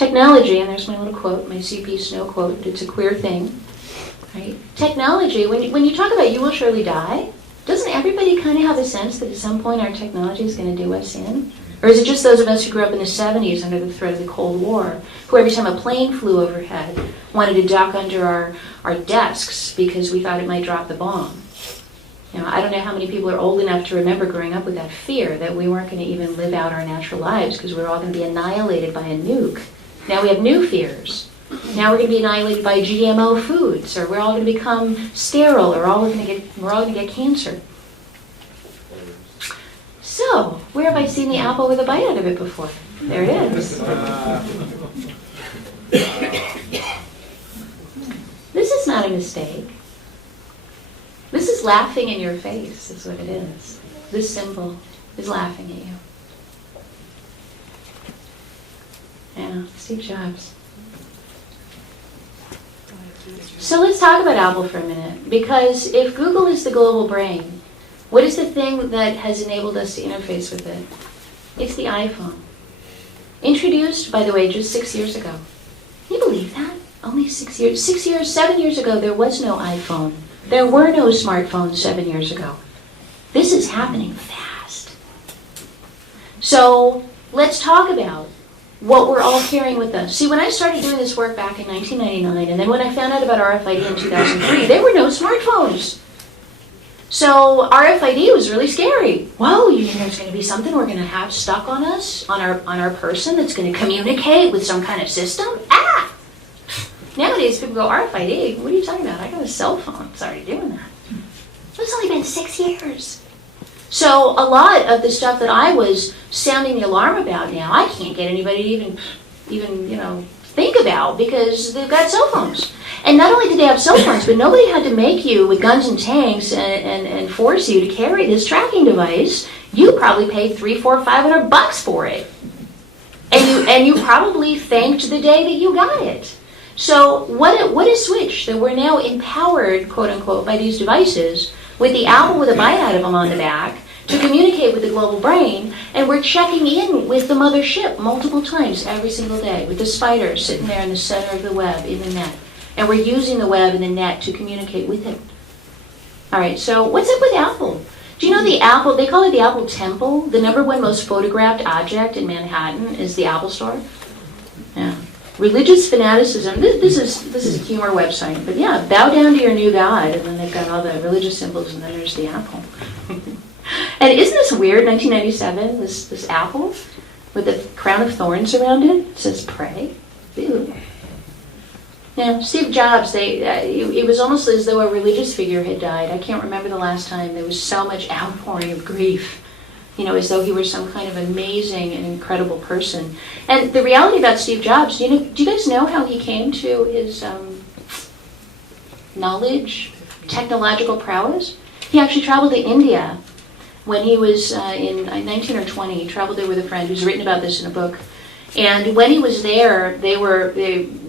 Technology, and there's my little quote, my C.P. Snow quote, it's a queer thing, right? Technology, when you talk about you will surely die, doesn't everybody kind of have a sense that at some point our technology is going to do us in? Or is it just those of us who grew up in the 70s under the threat of the Cold War, who every time a plane flew overhead wanted to duck under our desks because we thought it might drop the bomb? You know, I don't know how many people are old enough to remember growing up with that fear that we weren't going to even live out our natural lives because we were all going to be annihilated by a nuke. Now we have new fears. Now we're going to be annihilated by GMO foods, or we're all going to become sterile, or we're all going to get cancer. So, where have I seen the apple with a bite out of it before? There it is. This is not a mistake. This is laughing in your face, is what it is. This symbol is laughing at you. Yeah, Steve Jobs. So let's talk about Apple for a minute, because if Google is the global brain, what is the thing that has enabled us to interface with it? It's the iPhone. Introduced, by the way, just 6 years ago. Can you believe that? Only 6 years. 7 years ago, there was no iPhone. There were no smartphones 7 years ago. This is happening fast. So let's talk about what we're all carrying with us. See, when I started doing this work back in 1999, and then when I found out about RFID in 2003, there were no smartphones. So RFID was really scary. Whoa, you mean there's going to be something we're going to have stuck on us, on our person, that's going to communicate with some kind of system? Ah! Nowadays, people go, RFID? What are you talking about? I got a cell phone. It's already doing that. It's only been 6 years. So a lot of the stuff that I was sounding the alarm about now, I can't get anybody to even think about because they've got cell phones. And not only did they have cell phones, but nobody had to make you with guns and tanks and force you to carry this tracking device. You probably paid $300, $400, $500 for it. And you probably thanked the day that you got it. So what a switch that we're now empowered, quote unquote, by these devices with the apple with a bite out of them on the back to communicate with the global brain, and we're checking in with the mothership multiple times every single day with the spider sitting there in the center of the web in the net. And we're using the web and the net to communicate with it. All right, so what's up with Apple? Do you know the Apple, they call it the Apple Temple. The #1 most photographed object in Manhattan is the Apple Store. Yeah. Religious fanaticism, this is a humor website, but yeah, bow down to your new god, and then they've got all the religious symbols, and then there's the apple. And isn't this weird, 1997, this apple with a crown of thorns around it? It says pray. Ew. Now, Steve Jobs, it was almost as though a religious figure had died. I can't remember the last time there was so much outpouring of grief. As though he were some kind of amazing and incredible person. And the reality about Steve Jobs, do you guys know how he came to his knowledge, technological prowess? He actually traveled to India when he was in 19 or 20. He traveled there with a friend who's written about this in a book. And when he was there, they were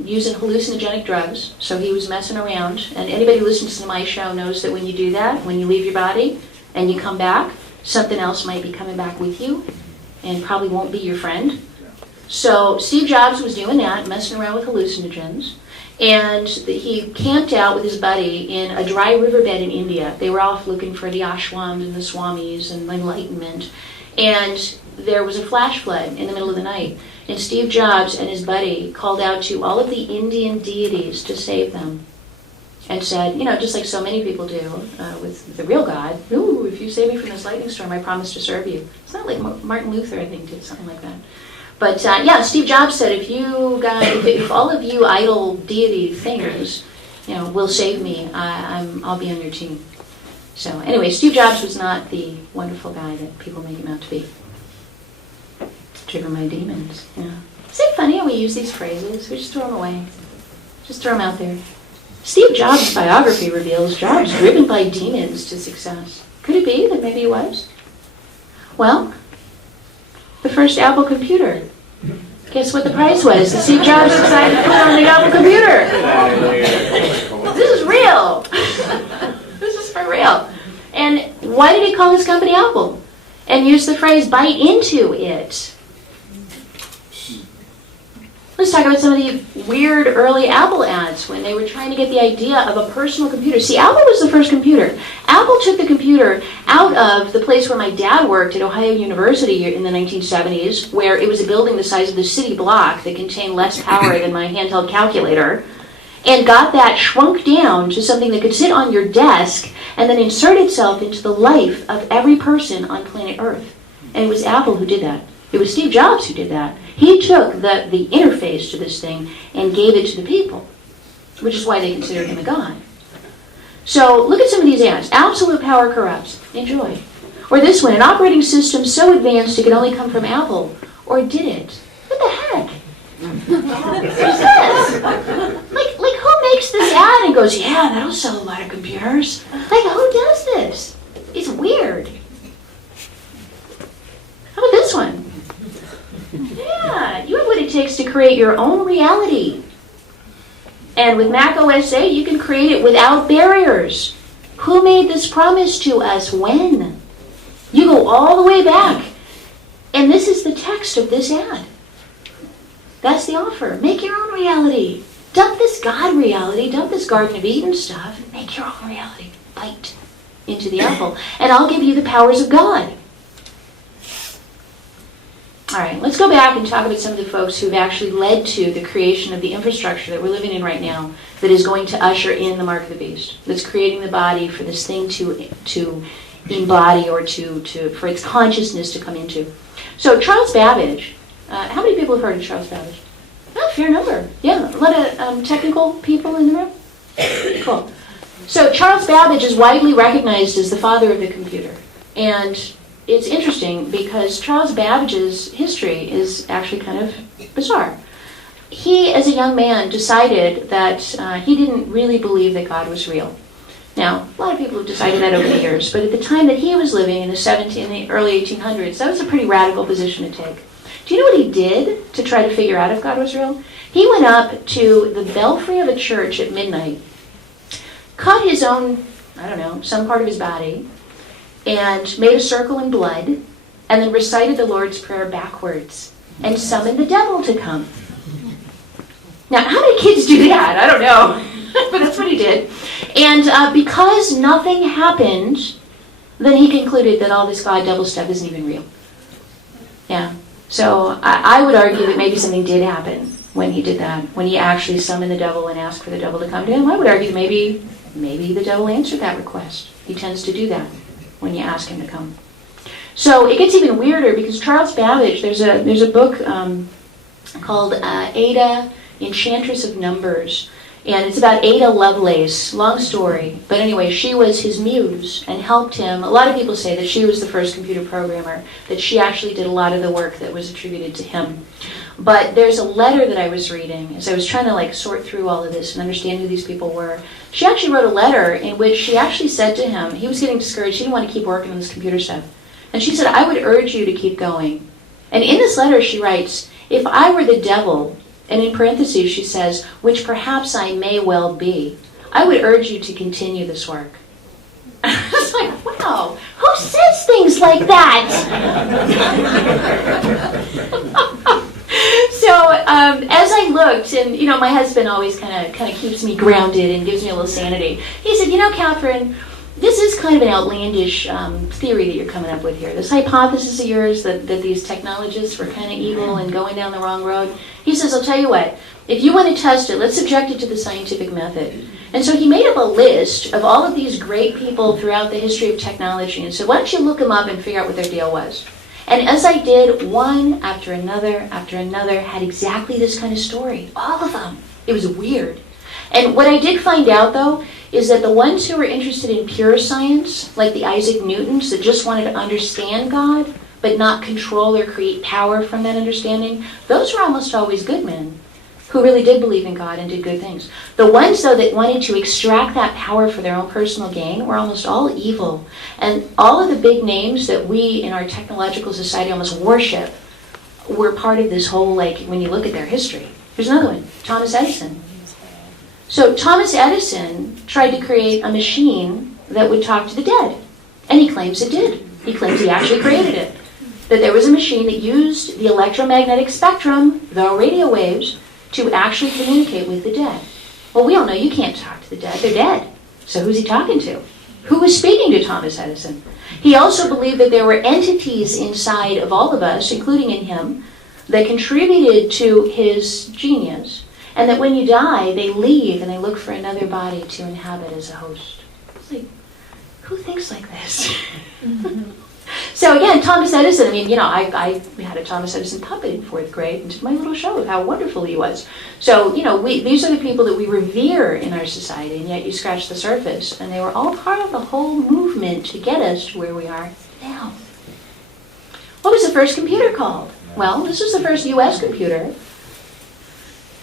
using hallucinogenic drugs, so he was messing around. And anybody who listens to my show knows that when you do that, when you leave your body and you come back, something else might be coming back with you and probably won't be your friend. So Steve Jobs was doing that, messing around with hallucinogens, and he camped out with his buddy in a dry riverbed in India. They were off looking for the ashwams and the swamis and enlightenment, and there was a flash flood in the middle of the night, and Steve Jobs and his buddy called out to all of the Indian deities to save them. And said, just like so many people do with the real God, ooh, if you save me from this lightning storm, I promise to serve you. It's not like Martin Luther, I think, did something like that. But Steve Jobs said, if all of you idol deity things, will save me, I'll be on your team. So anyway, Steve Jobs was not the wonderful guy that people make him out to be. Driven by demons. Isn't it funny how we use these phrases? We just throw them away. Just throw them out there. Steve Jobs' biography reveals Jobs driven by demons to success. Could it be that maybe he was? Well, the first Apple computer. Guess what the price was? Steve Jobs decided to put on the Apple computer. This is real. This is for real. And why did he call his company Apple? And use the phrase, bite into it. let's talk about some of the weird early Apple ads when they were trying to get the idea of a personal computer. See, Apple was the first computer. Apple took the computer out of the place where my dad worked at Ohio University in the 1970s, where it was a building the size of the city block that contained less power than my handheld calculator, and got that shrunk down to something that could sit on your desk and then insert itself into the life of every person on planet Earth. And it was Apple who did that. It was Steve Jobs who did that. He took the interface to this thing and gave it to the people, which is why they considered him a god. So look at some of these ads. Absolute power corrupts. Enjoy. Or this one, an operating system so advanced it could only come from Apple. Or did it? What the heck? What's this? Like who makes this ad and goes, yeah, that'll sell a lot of computers? Like, who does this? It's weird. How about this one? Yeah, you have what it takes to create your own reality. And with Mac OS 8, you can create it without barriers. Who made this promise to us? When? You go all the way back. And this is the text of this ad. That's the offer. Make your own reality. Dump this God reality, dump this Garden of Eden stuff, and make your own reality. Bite into the apple. And I'll give you the powers of God. All right, let's go back and talk about some of the folks who've actually led to the creation of the infrastructure that we're living in right now that is going to usher in the mark of the beast, that's creating the body for this thing to embody or for its consciousness to come into. So Charles Babbage, how many people have heard of Charles Babbage? Oh, a fair number. Yeah, a lot of technical people in the room. Cool. So Charles Babbage is widely recognized as the father of the computer. And it's interesting because Charles Babbage's history is actually kind of bizarre. He, as a young man, decided that he didn't really believe that God was real. Now, a lot of people have decided that over the years, but at the time that he was living in the early 1800s, that was a pretty radical position to take. Do you know what he did to try to figure out if God was real? He went up to the belfry of a church at midnight, cut his own, some part of his body, and made a circle in blood, and then recited the Lord's Prayer backwards, and summoned the devil to come. Now, how many kids do that? I don't know, but that's what he did. And because nothing happened, then he concluded that all this God-devil stuff isn't even real. Yeah. So I would argue that maybe something did happen when he did that, when he actually summoned the devil and asked for the devil to come to him. I would argue that maybe the devil answered that request. He tends to do that when you ask him to come. So it gets even weirder because Charles Babbage, there's a book called Ada, Enchantress of Numbers, and it's about Ada Lovelace. Long story, but anyway, she was his muse and helped him. A lot of people say that she was the first computer programmer, that she actually did a lot of the work that was attributed to him. But there's a letter that I was reading as I was trying to sort through all of this and understand who these people were. She actually wrote a letter in which she actually said to him, he was getting discouraged, he didn't want to keep working on this computer stuff. And she said, I would urge you to keep going. And in this letter she writes, if I were the devil, and in parentheses she says, which perhaps I may well be, I would urge you to continue this work. I was like, wow, who says things like that? So as I looked, and my husband always kind of keeps me grounded and gives me a little sanity. He said, Catherine, this is kind of an outlandish theory that you're coming up with here. This hypothesis of yours that these technologists were kind of evil and going down the wrong road. He says, I'll tell you what, if you want to test it, let's subject it to the scientific method. And so he made up a list of all of these great people throughout the history of technology and said, why don't you look them up and figure out what their deal was? And as I did, one after another had exactly this kind of story. All of them. It was weird. And what I did find out, though, is that the ones who were interested in pure science, like the Isaac Newtons that just wanted to understand God, but not control or create power from that understanding, those were almost always good men who really did believe in God and did good things. The ones, though, that wanted to extract that power for their own personal gain were almost all evil. And all of the big names that we in our technological society almost worship were part of this whole, when you look at their history. Here's another one, Thomas Edison. So Thomas Edison tried to create a machine that would talk to the dead. And he claims it did. He claims he actually created it. That there was a machine that used the electromagnetic spectrum, the radio waves, to actually communicate with the dead. Well, we all know you can't talk to the dead. They're dead. So who's he talking to? Who was speaking to Thomas Edison? He also believed that there were entities inside of all of us, including in him, that contributed to his genius, and that when you die, they leave and they look for another body to inhabit as a host. It's like, who thinks like this? So again, Thomas Edison, I mean, you know, I had a Thomas Edison puppet in 4th grade and did my little show of how wonderful he was. So, you know, these are the people that we revere in our society, and yet you scratch the surface, and they were all part of the whole movement to get us to where we are now. What was the first computer called? Well, this was the first U.S. computer.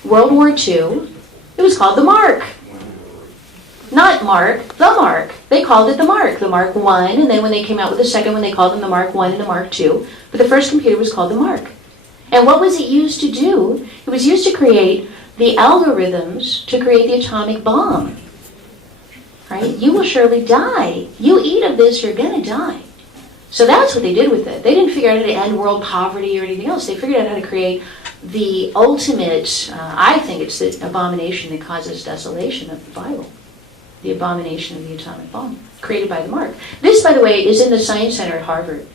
World War II. It was called the Mark. Not Mark, the Mark. They called it the Mark I, and then when they came out with the second one, they called them the Mark I and the Mark II. But the first computer was called the Mark. And what was it used to do? It was used to create the algorithms to create the atomic bomb. Right? You will surely die. You eat of this, you're going to die. So that's what they did with it. They didn't figure out how to end world poverty or anything else. They figured out how to create the ultimate, I think it's the abomination that causes desolation of the Bible. The abomination of the atomic bomb, created by the Mark. This, by the way, is in the Science Center at Harvard.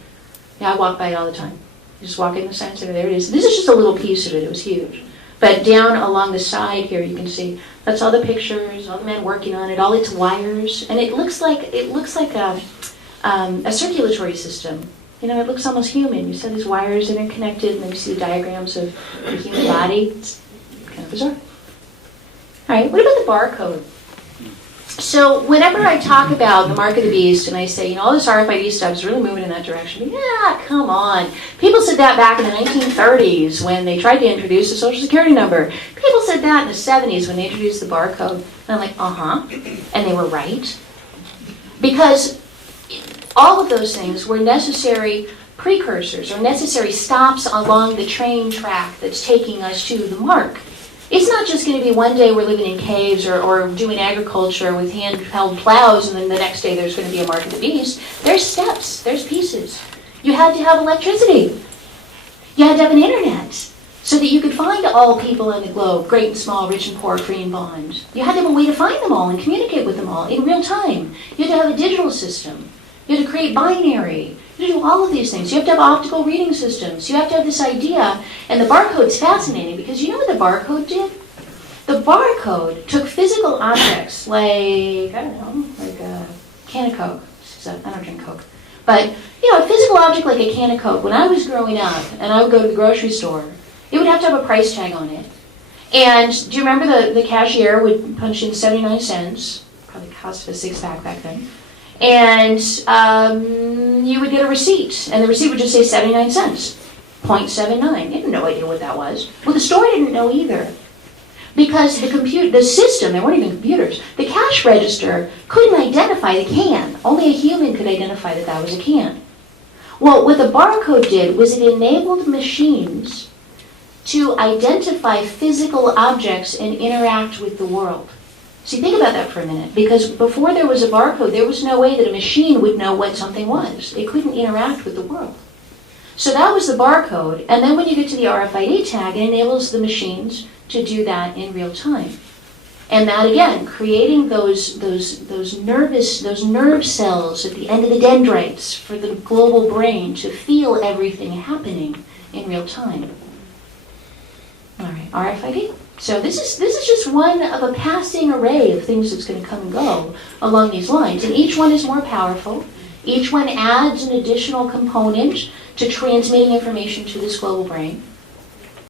Yeah, I walk by it all the time. You just walk in the Science Center, there it is. This is just a little piece of it, it was huge. But down along the side here, you can see, that's all the pictures, all the men working on it, all its wires, and it looks like a circulatory system. You know, it looks almost human. You see these wires interconnected, and then you see the diagrams of the human body. It's kind of bizarre. All right, what about the barcode? So whenever I talk about the mark of the beast and I say, you know, all this RFID stuff is really moving in that direction, yeah, come on. People said that back in the 1930s when they tried to introduce the Social Security number. People said that in the 70s when they introduced the barcode. And I'm like, uh-huh. And they were right. Because all of those things were necessary precursors or necessary stops along the train track that's taking us to the mark. It's not just going to be one day we're living in caves or doing agriculture with handheld plows and then the next day there's going to be a mark of the beast. There's steps, there's pieces. You had to have electricity. You had to have an internet so that you could find all people on the globe, great and small, rich and poor, free and bond. You had to have a way to find them all and communicate with them all in real time. You had to have a digital system. You had to create binary. You have to do all of these things. You have to have optical reading systems. You have to have this idea. And the barcode's fascinating because you know what the barcode did? The barcode took physical objects like, I don't know, like a can of Coke. I don't drink Coke. But, you know, a physical object like a can of Coke. When I was growing up and I would go to the grocery store, it would have to have a price tag on it. And do you remember the cashier would punch in 79 cents? Probably cost a six-pack back then. And you would get a receipt, and the receipt would just say 79 cents, 0.79. You had no idea what that was. Well, the store didn't know either, because the system, there weren't even computers, the cash register couldn't identify the can. Only a human could identify that that was a can. Well, what the barcode did was it enabled machines to identify physical objects and interact with the world. See, think about that for a minute, because before there was a barcode, there was no way that a machine would know what something was. It couldn't interact with the world. So that was the barcode, and then when you get to the RFID tag, it enables the machines to do that in real time. And that, again, creating those nerve cells at the end of the dendrites for the global brain to feel everything happening in real time. All right, RFID. So this is just one of a passing array of things that's going to come and go along these lines. And each one is more powerful. Each one adds an additional component to transmitting information to this global brain.